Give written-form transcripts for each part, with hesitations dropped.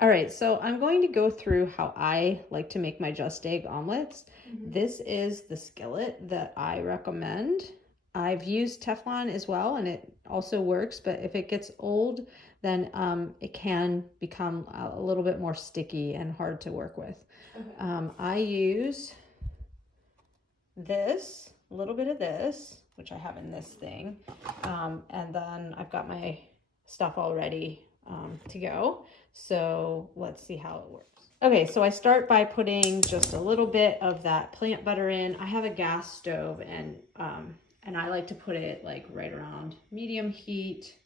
All right, so I'm going to go through how I like to make my just egg omelets. This is the skillet that I recommend. I've used Teflon as well, and it also works, but if it gets old, then it can become a little bit more sticky and hard to work with. I use this, a little bit of this, which I have in this thing, and then I've got my stuff all ready to go. So let's see how it works. Okay, so I start by putting just a little bit of that plant butter in. I have a gas stove, and I like to put it like right around medium heat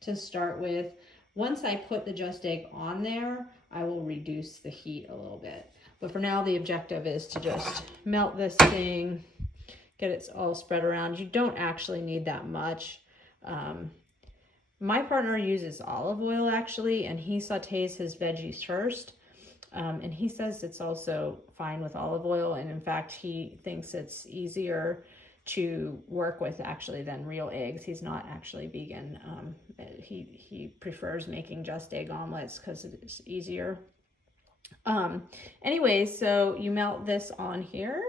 to start with. Once I put the just egg on there, I will reduce the heat a little bit. But for now, the objective is to just melt this thing, get it all spread around. You don't actually need that much. My partner uses olive oil actually, and he sautés his veggies first. And he says it's also fine with olive oil. And in fact, he thinks it's easier to work with actually than real eggs. He's not actually vegan. He prefers making just egg omelets because it's easier. Anyway, so you melt this on here,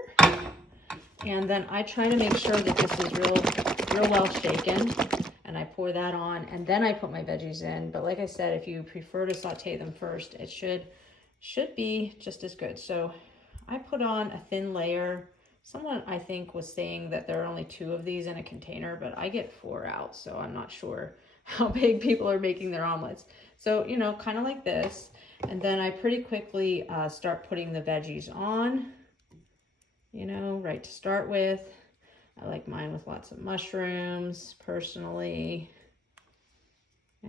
and then I try to make sure that this is real well shaken, and I pour that on, and then I put my veggies in. But like I said, if you prefer to saute them first, it should be just as good. So I put on a thin layer. Someone, I think, was saying that there are only 2 of these in a container, but I get 4 out, so I'm not sure how big people are making their omelets. So, you know, kind of like this. And then I pretty quickly start putting the veggies on, you know, right to start with. I like mine with lots of mushrooms, personally.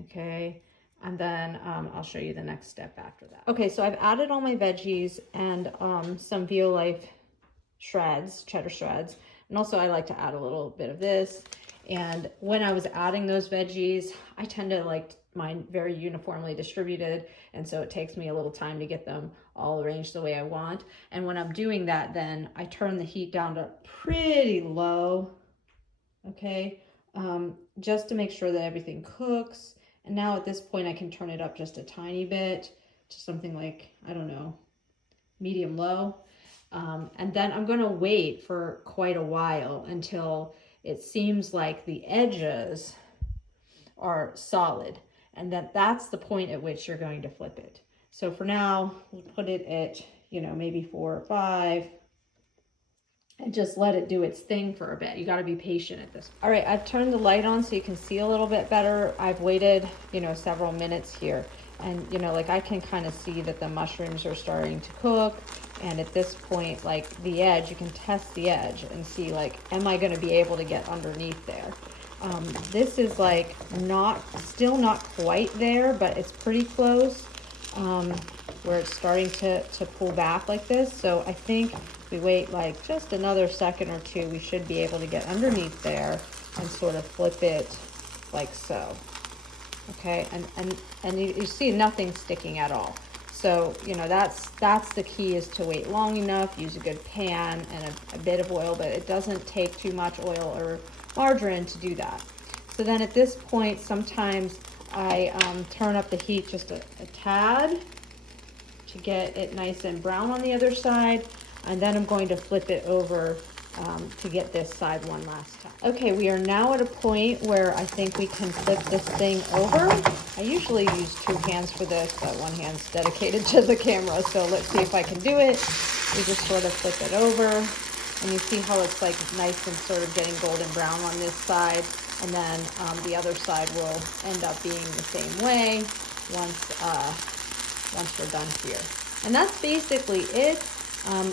Okay, and then I'll show you the next step after that. Okay, so I've added all my veggies and some Violife shreds, cheddar shreds. And also I like to add a little bit of this. And when I was adding those veggies, I tend to like mine very uniformly distributed, and so it takes me a little time to get them all arranged the way I want. And when I'm doing that, then I turn the heat down to pretty low, okay, just to make sure that everything cooks. And now at this point I can turn it up just a tiny bit to something like, I don't know, medium low. And then I'm going to wait for quite a while until it seems like the edges are solid. And that's the point at which you're going to flip it. So for now, we'll put it at, you know, maybe 4 or 5. And just let it do its thing for a bit. You got to be patient at this. All right, I've turned the light on so you can see a little bit better. I've waited, you know, several minutes here. And, you know, like I can kind of see that the mushrooms are starting to cook. And at this point, like the edge, you can test the edge and see like, am I going to be able to get underneath there? This is like still not quite there, but it's pretty close, where it's starting to pull back like this. So I think if we wait like just another second or 2, we should be able to get underneath there and sort of flip it like so. Okay, and you see nothing sticking at all. So, you know, that's the key, is to wait long enough, use a good pan and a bit of oil, but it doesn't take too much oil or margarine to do that. So then at this point, sometimes I turn up the heat just a tad to get it nice and brown on the other side. And then I'm going to flip it over to get this side one last time. Okay, we are now at a point where I think we can flip this thing over. I usually use 2 hands for this, but one hand's dedicated to the camera. So let's see if I can do it. We just sort of flip it over, and you see how it's like nice and sort of getting golden brown on this side. And then the other side will end up being the same way once we're done here. And that's basically it.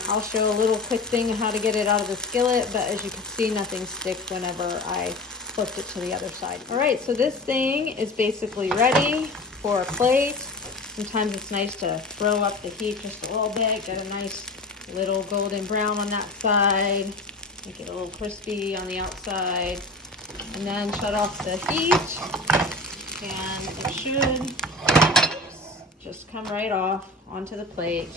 I'll show a little quick thing how to get it out of the skillet, but as you can see, nothing sticks whenever I flipped it to the other side. All right, so this thing is basically ready for a plate. Sometimes it's nice to throw up the heat just a little bit, get a nice little golden brown on that side, make it a little crispy on the outside, and then shut off the heat, and it should just come right off onto the plate.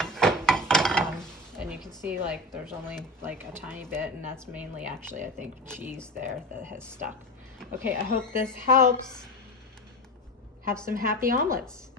And you can see like there's only like a tiny bit, and that's mainly actually I think cheese there that has stuck. Okay, I hope this helps. Have some happy omelets.